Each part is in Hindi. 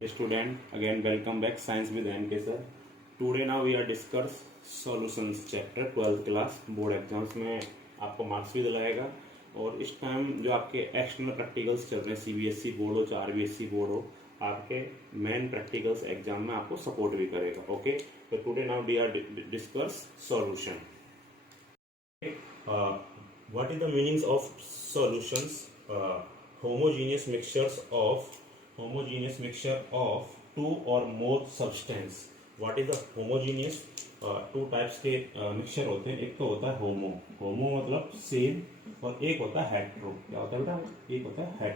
Student, again welcome back Science with NK sir. Today now we are discuss solutions chapter 12th class board exams में आपको मार्क्स भी दिलाएगा और इस टाइम जो आपके एक्सटर्नल प्रैक्टिकल्स चल रहे हैं सीबीएसई बोर्ड हो चाहे आरबीएसई बोर्ड हो आपके मेन प्रैक्टिकल्स एग्जाम में आपको सपोर्ट भी करेगा. ओके, तो today now we are discuss solution. What is the meanings of solutions? Homogeneous mixture of two or more substance. What is the homogeneous? Two types के मिक्सचर होते हैं. एक तो होता है होमो मतलब सेम और एक होता है हेट्रो. क्या होता है बेटा? एक होता है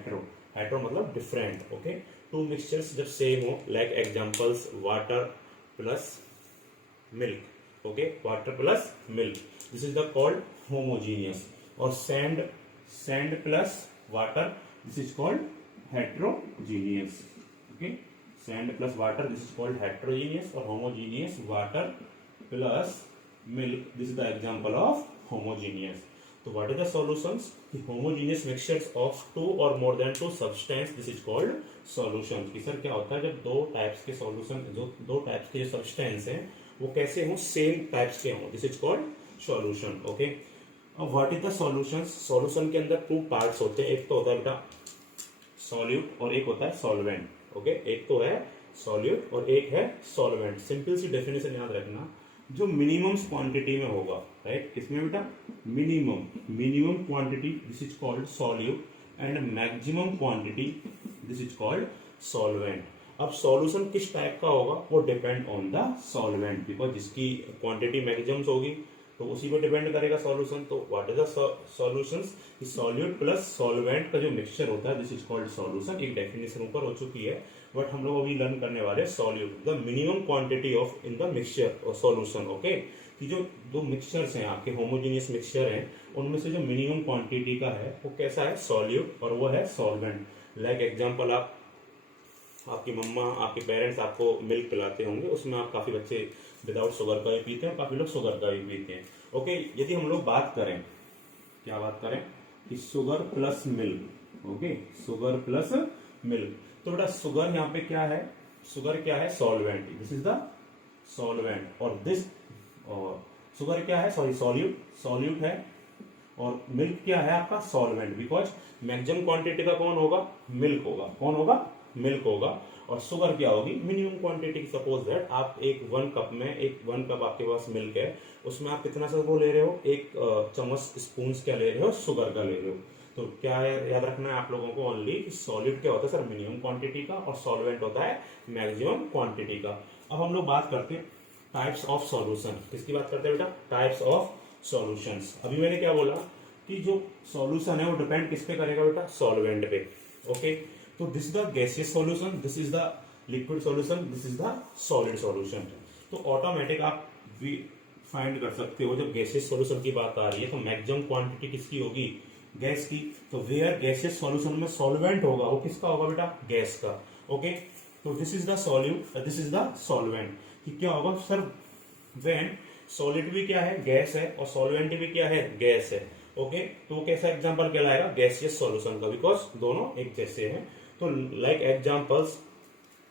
हेट्रो मतलब डिफरेंट. ओके, टू मिक्सचर्स जब सेम हो, like examples water plus milk. Okay, water plus milk, this is the called homogeneous. और sand plus water, this is called heterogeneous. Okay, sand plus water, this is called heterogeneous. और homogeneous water plus milk, this is the example of homogeneous. तो what is the solutions? Homogeneous mixtures of two or more than two substance, this is called solutions. कि सर क्या होता है जब दो टाइप्स के सॉल्यूशन, दो टाइप्स के जो सब्सटेंस हैं वो कैसे हों, सेम टाइप्स के हों, this is called solution. Okay, अब what is the solutions? Solution के अंदर टू पार्ट्स होते हैं. एक तो होता है बेटा सॉल्यूट और एक होता है सॉल्वेंट. ओके, एक तो है सॉल्यूट और एक है सॉल्वेंट. सिंपल सी डेफिनेशन याद रखना, जो मिनिमम क्वांटिटी में होगा, राइट, किसमें बेटा? Minimum quantity, this is called solute, and maximum quantity, this is called solvent. अब सॉल्यूशन किस टाइप का होगा वो depend on the solvent, because जिसकी क्वांटिटी मैक्सिमम होगी तो उसी पे डिपेंड करेगा सॉल्यूशन. तो what is the solutions? Solute plus solvent का जो मिक्सचर होता है, दिस इज कॉल्ड सॉल्यूशन. एक डेफिनेशन ऊपर हो चुकी है, बट हम लोग अभी लर्न करने वाले हैं solute, the minimum quantity of in the mixture और सॉल्यूशन. ओके, कि जो दो मिक्सचर्स हैं आपके होमोजेनियस मिक्सचर हैं, उनमें से जो मिनिमम क्वांटिटी का है वो कैसा है? सॉल्यूट, और वो है सॉल्वेंट. लाइक एग्जाम्पल, आपकी मम्मा, आपके पेरेंट्स आपको मिल्क पिलाते होंगे, उसमें आप काफी बच्चे विदाउट शुगर का भी पीते हैं, काफी लोग शुगर का भी पीते हैं. ओके, यदि हम लोग बात करें, क्या बात करें कि sugar plus milk. Okay, sugar plus milk, तो बेटा शुगर यहाँ पे क्या है? शुगर क्या है? Solvent, this is the solvent. और दिस शुगर क्या है? सॉरी, सॉल्यूट है. और मिल्क क्या है आपका? सॉल्वेंट. बिकॉज मैक्सिमम क्वांटिटी का कौन होगा? मिल्क होगा. कौन होगा? मिल्क होगा. और शुगर क्या होगी? Minimum quantity. सपोज दैट आप एक 1 कप में, एक 1 कप आपके पास मिल्क है, उसमें आप कितना सा वो ले रहे हो? एक चम्मच स्पून क्या ले रहे हो? शुगर का ले रहे हो. तो क्या है याद रखना है आप लोगों को? ओनली सॉलिड क्या होता है सर? मिनिमम क्वांटिटी का, और सॉल्वेंट होता है मैक्सिमम क्वांटिटी का. अब हम लोग बात करते हैं टाइप्स ऑफ सॉल्यूशन. किसकी बात करते हैं बेटा? Types of solutions. अभी मैंने क्या बोला कि जो सॉल्यूशन है वो डिपेंड किस पे करेगा बेटा? सॉल्वेंट पे. ओके, तो this is the gaseous solution, this is the liquid solution, this is the solid solution. तो ऑटोमेटिक आप भी फाइंड कर सकते हो, जब गैसियस सॉल्यूशन की बात आ रही है तो मैक्सिमम क्वांटिटी किसकी होगी? गैस की. तो वेयर गैसियस सॉल्यूशन में सॉल्वेंट होगा, वो किसका होगा बेटा? गैस का. ओके, तो this is the solute, this is the solvent. कि क्या होगा सर? व्हेन सॉलिड भी क्या है? गैस है, और सॉल्वेंट भी क्या है? गैस है. ओके, तो वो कैसा एग्जांपल कहलाएगा? गैसियस सॉल्यूशन का, बिकॉज दोनों एक जैसे हैं. तो लाइक एग्जांपल्स,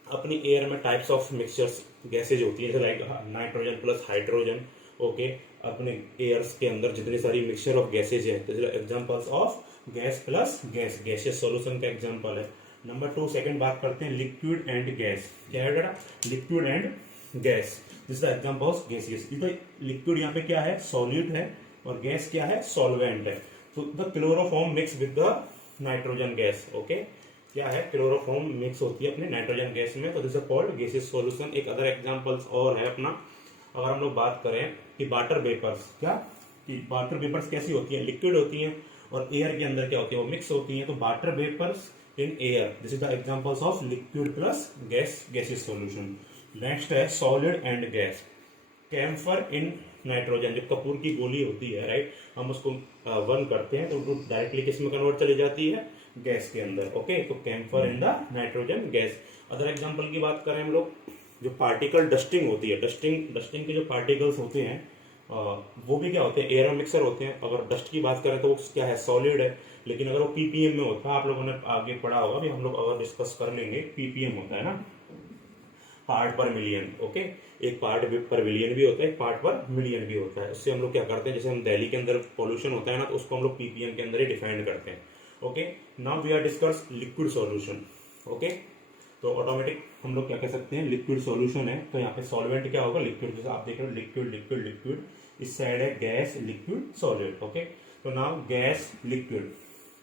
अपनी एयर में टाइप्स ऑफ मिक्सचर्स गैसेज होती है, like nitrogen plus hydrogen. Okay, अपने एयर्स के अंदर जितनी सारी मिक्सचर ऑफ गैसेज है, तो examples of gas plus gas, gaseous solution का एग्जांपल है. नंबर 2 सेकंड बात करते हैं लिक्विड एंड गैस. क्या है बेटा? Liquid and gas, this is the example of gaseous. Liquid यहाँ पे क्या है? सॉल्यूट है, और गैस क्या है? सॉल्वेंट है. तो the chloroform mix with the nitrogen gas. Okay, क्या है? क्लोरोफॉर्म मिक्स होती है अपने नाइट्रोजन गैस में, तो this is called gaseous solution. एक अदर एग्जांपल्स और है अपना, अगर हम लोग बात करें कि वाटर वेपर्स, क्या कि वाटर वेपर्स कैसी होती है? लिक्विड होती हैं, और एयर के अंदर क्या होती है? वो मिक्स होती हैं. तो water vapours in air, this is the examples of liquid plus gas, gaseous solution. Next है solid and gas. Camphor in nitrogen, जब कपूर की गोली होती है, राइट, हम उसको बर्न करते हैं तो डायरेक्टली किस में कन्वर्ट चली जाती है? गैस के अंदर. ओके, तो camphor in the nitrogen gas. Other example की बात करें हम लोग, जो पार्टिकल डस्टिंग होती है, डस्टिंग के जो पार्टिकल्स होते हैं वो भी क्या होते हैं? एयर में मिक्सर होते हैं. अगर डस्ट की बात करें तो वो क्या है? सॉलिड है. लेकिन अगर वो पीपीएम में होता है, आप लोगों ने आगे पढ़ा होगा, भी हम लोग अगर डिस्कस कर लेंगे, पीपीएम होता है ना, पार्ट पर मिलियन। ओके, एक पार्ट पर बिलियन भी होता है, एक पार्ट पर मिलियन भी होता है। उससे हम लोग क्या करते हैं, जैसे हम दिल्ली के अंदर पॉल्यूशन होता है ना, तो उसको हम लोग पीपीएम के अंदर ही डिफाइन करते हैं। Okay, now we are discuss liquid solution. Okay, तो ऑटोमेटिक हम लोग क्या कह सकते हैं, लिक्विड सॉल्यूशन है तो यहाँ पे सॉल्वेंट क्या होगा, लिक्विड। जैसे आप देख रहे हो लिक्विड लिक्विड लिक्विड, इस साइड है गैस लिक्विड सॉलिड। ओके, तो now gas liquid,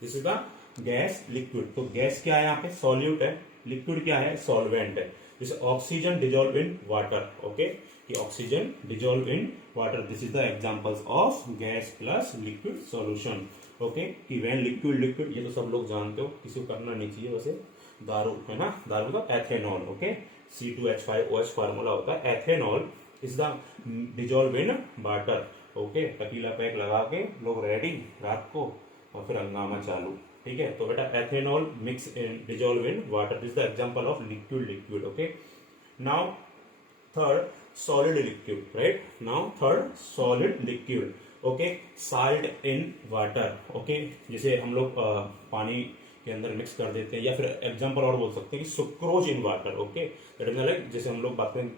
this is the gas liquid. तो गैस क्या है यहाँ पे, सॉल्यूट है, लिक्विड क्या है, सॉल्वेंट है। जैसे oxygen dissolve in water. Okay, कि oxygen dissolve in water, this is the examples of gas plus liquid solution. Okay, कि व्हेन लिक्विड लिक्विड, ये तो सब लोग जानते हो, किसी को करना नहीं चाहिए वैसे, दारू है ना, दारू का एथेनॉल। ओके, C2H5OH फार्मूला होता है। Ethanol is the dissolve in water. Okay, tequila pack लगा के लोग रेडी रात को और फिर हंगामा चालू। ठीक है, तो बेटा ethanol mix in dissolve in water, this the example of liquid liquid. Okay, now third solid liquid, right. Now third solid liquid. Okay, salt in water. Okay, जैसे हम लोग पानी के अंदर मिक्स कर देते हैं, या फिर एग्जांपल और बोल सकते हैं कि sucrose in water. Okay, that is like, जैसे हम लोग बात करें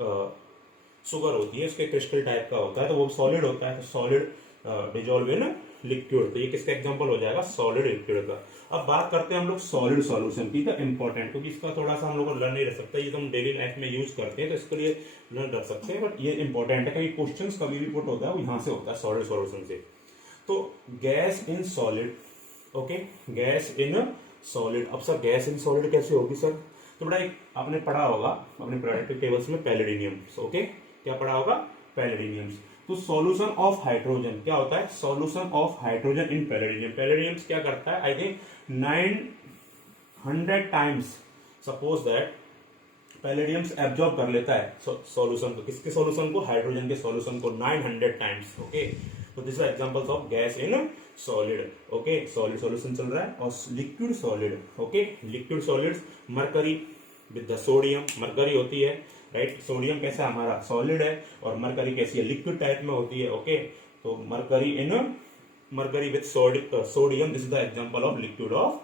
शुगर होती है, उसके क्रिस्टल टाइप का होता है, तो वो सॉलिड होता है, तो सॉलिड डिजोल्व इन लिक्विड। तो ये किसका एग्जांपल हो जाएगा, सॉलिड लिक्विड का। अब बात करते हैं हम लोग सॉलिड सॉल्यूशन की, तो इंपॉर्टेंट, क्योंकि इसका थोड़ा सा हम लोग को लर्न नहीं रह सकता, ये तो हम डेली लाइफ में यूज करते हैं, तो इसके लिए लर्न कर सकते हैं, बट ये इंपॉर्टेंट है, क्योंकि क्वेश्चंस कभी भी पुट होता है वो यहाँ से होता है, सॉलिड सॉल्यूशन से। तो gas in solid. Okay, gas in solid. अब सर गैस इन सॉलिड कैसे होगी सर, तो बड़ा एक आपने पढ़ा होगा अपने पीरियोडिक टेबल्स में पैलेडिनियम। ओके, क्या पढ़ा होगा, पैलेडिनियम। तो सॉल्यूशन ऑफ हाइड्रोजन क्या होता है, सॉल्यूशन ऑफ हाइड्रोजन इन पैलेडिनियम। पैलेडिनियम क्या करता है, I think 900 times, suppose that palladium absorb कर लेता है सॉल्यूशन को, किसके सॉल्यूशन को, हाइड्रोजन के सॉल्यूशन को 900 टाइम्स। ओके, तो this is examples of gas in solid. Okay, solid solution चल रहा है, और liquid solid. Okay, liquid solids, mercury with the sodium, mercury होती है, राइट। सोडियम कैसा हमारा सॉलिड है, और मरकरी कैसी है, लिक्विड टाइप में होती है। ओके, तो mercury in, mercury with sodium, this is the example of liquid of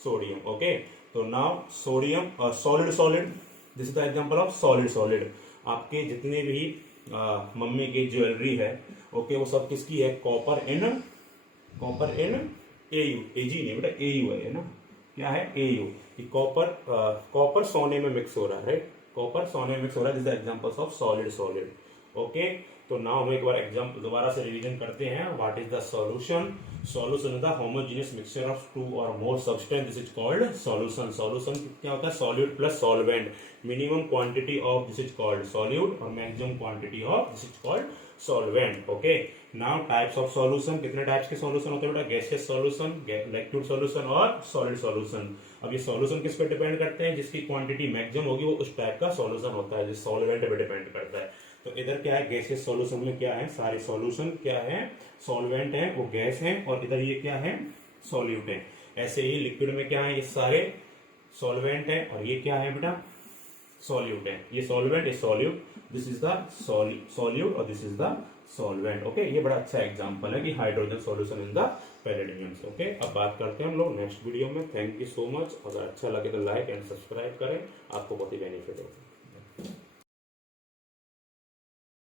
sodium. Okay, तो now sodium solid solid, this is the example of solid solid. आपके जितने भी मम्मी की ज्वेलरी है, ओके, वो सब किसकी है, कॉपर इन एयू, एजी नहीं बेटा, एयू है ना, क्या है, एयू। कॉपर सोने में मिक्स हो रहा है, राइट, कॉपर सोने में मिक्स हो रहा है, this is examples of solid solid. Okay, तो नाउ हम एक बार एग्जांपल दोबारा से रिवीजन करते हैं। What is the solution, solution is the homogeneous mixture of two or more substance, this is called solution. Solution क्या होता है, solute plus solvent, minimum quantity of this is called solute, और maximum quantity of this is called solvent. Okay, now types of solution, कितने टाइप्स के सॉल्यूशन होते हैं बेटा, गैसियस सॉल्यूशन, लिक्विड सॉल्यूशन और सॉलिड सॉल्यूशन। अब ये सॉल्यूशन किस पे डिपेंड करते हैं, जिसकी क्वांटिटी मैक्सिमम होगी वो उस टाइप का सॉल्यूशन होता है, जिस सॉल्वेंट पे डिपेंड करता है। तो इधर क्या है, गैसियस सॉल्यूशन में क्या है, सारे सॉल्यूशन क्या है, सॉल्वेंट है, वो गैस है, और इधर ये क्या है, सॉल्यूट है। ऐसे ही लिक्विड में क्या है, ये सारे सॉल्वेंट है, और ये क्या है बेटा, सॉल्यूट है। ये सॉल्वेंट, ये solute, this is the solute, और this is the solvent. Okay, ये बड़ा अच्छा एग्जांपल है कि hydrogen solution in the palladium. Okay, अब बात करते हैं हम लोग नेक्स्ट वीडियो में। Thank you so much. अगर अच्छा लगे तो लाइक एंड सब्सक्राइब करें, आपको बहुत ही बेनिफिट होगा।